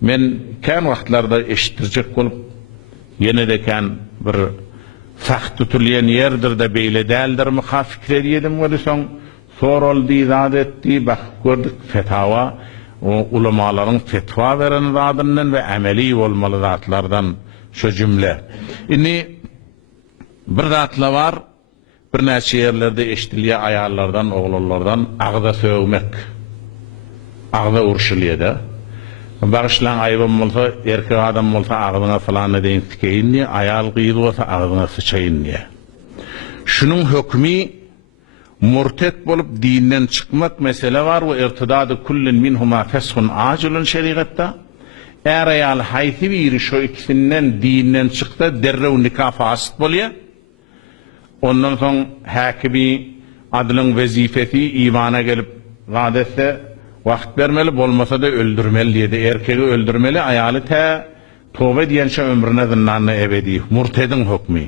Men kan wagtlarda eşittirjek bolup, yine de kan bir fakt tutulyan yerdir de beyle däldir mi ha fikir edýedim bolýar soň soraldy, zat etdi, bak gördük fetava o ulamalaryň fetva beren zatından we ameli bolmaly zatlardan şu cümle. Inni bir zatla var, bir näçe yerlerde eşitilýär ayallardan, oglanlardan agda sögmek, agda urşulýar. Bağışlan ayıbım olsa, erkek adam olsa ağzına falan edeyin tikeyin diye, ayal gıyıl olsa ağzına sıçayın diye. Şunun hükmü, murtet bolup dinden çıkmak mesele var ve irtidadı kullin minhuma feshun acilun şeriatta. Eğer ayal hayti bir şu ikisinden dinden çıktı, derrev nikah fasit bolya. Ondan sonra hakimi adlın vazifeti imana gelip gadetse vakt vermeli, bolmasa da öldürmeli diye. Erkeği öldürmeli, ayalı tövbe diyenşe ömrüne zindanlı ebedi. Murtedin hükmü.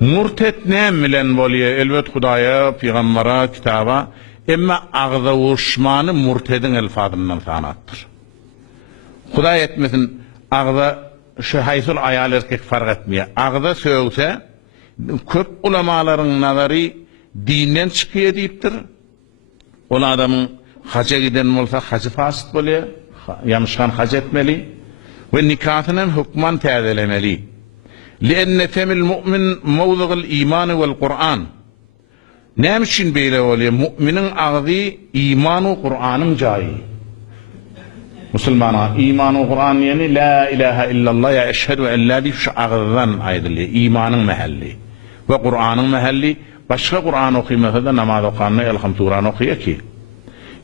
Murted ne bilen bolýar? Elbet Hudaya, Peygambara, kitaba. Emma ağza vuruşmanı murtedin elfadından sanattır. Huday etmesin, ağza şu haysul ayal erkek fark etmiyor. Ağza sögse, köp ulamaların nazarı dinden çıkıyor deyiptir. O adamın haca giden olsa hacı fasit bolýar, yamışkan hac etmeli ve nikahının hükman täzelemeli. Lienne femil mu'min mawdu'l iman ve'l Kur'an. Näme üçin beýle bolýar? Mu'minin agzy iman we Kur'anyň jaýy. Musulmana iman we Kur'an ýani la ilahe illallah ya eşhedü en la şu agzydan aýdylýar. İmanyň mahalli ve Kur'anyň mahalli. Başga Kur'an okumasa da namaz okanny elhamdülillah okuýar ki.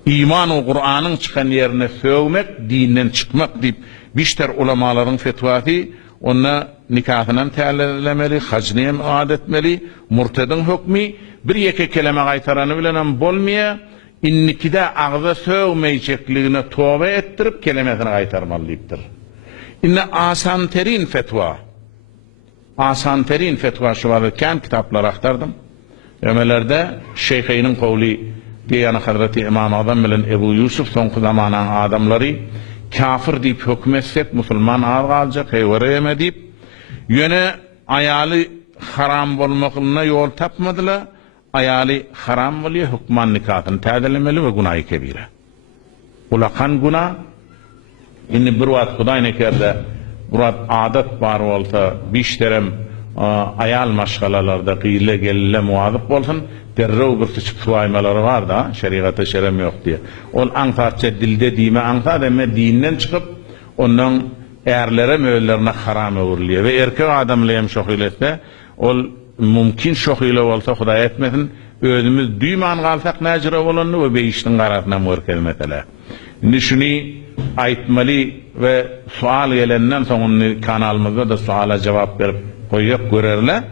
İman o Kur'an'ın çıkan yerine sövmek, dinden çıkmak deyip bişter ulamaların fetvası ona nikahından teallemeli, hacniyem aad etmeli, murtedin hükmü bir yeke kelime gaytaranı bilen bolmaya innikide ağza sövmeyecekliğine tövbe ettirip kelimesini gaytarmalıdır. İnne asanterin fetva şu varken kitaplar aktardım. Ömelerde Şeyh'inin kavli diyana Hazreti İmam Azam bilen Ebu Yusuf son zamanan adamları kafir deyip hükmetsek Müslüman ağır kalacak, heyvereyeme deyip yöne ayalı haram olmakına yol tapmadılar, ayalı haram oluyor, hükman nikahını täzelemeli ve günah-ı kebire. Ulakan günah, inni bir vaat Huday nekerde, bir vaat adet var olsa, bişterem ayal maşgalalarda gıyle gelile muazıp olsun, derrev bir çıkıvaymaları var da şeriata şerem yok diye. Ol antarça dilde dime antar emme dinden çıkıp ondan erlere möğüllerine haram uğurluyor. Ve erkek adamlayım şohilette ol mümkün şohile olsa Huday etmesin özümüz duyman kalsak necire olanını ve beyiştin kararına mürk etmetele. Şimdi şunu aytmalı ve sual gelenden sonra kanalımızda da suala cevap verip koyup görerler.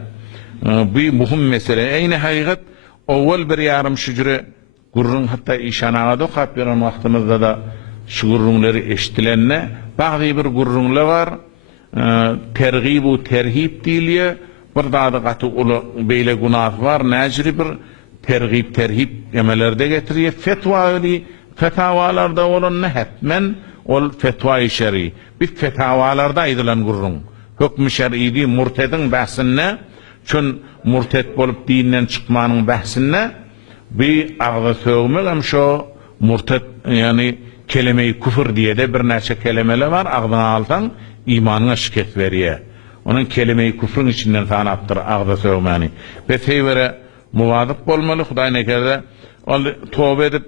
Bu muhim mesele. Eyni hakikat Awwal bir yarım şücre gurrun hatta işanağa okap veren vaktimizde da şu gurrunları eşitilenle bazı bir gurrunlar var tergibu terhib diliye bir daha da katı beyle günah var necri bir terhib emelerde getiriyor fetavalarda olan ne hetmen ol fetva-i şer'i bir fetavalarda edilen gurrun hükmü şer'i değil murtedin bahsine çün murtet bolup dinden çıkmanın bahsine bir ağza sövmek hem şu murtet yani kelime-i küfür diye de bir neçe kelimeler var ağzına alsan imanına şirket veriyor. Onun kelime-i küfrün içinden sanattır ağza sövmeni. Ve teyvere muvazık olmalı Huday nekerde tövbe edip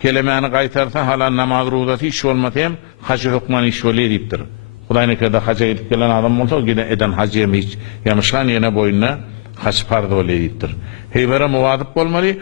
kelimeni kaytarsa hala namaz ruhzatı iş olmadı hem hacı hükmanı iş oluyor deyiptir. Huday nekerde hacı edip gelen adam olsa eden hacı yeme hiç yamışkan yine boyunna haç farz oluyor deyiptir. Heyvere muvazık olmalı.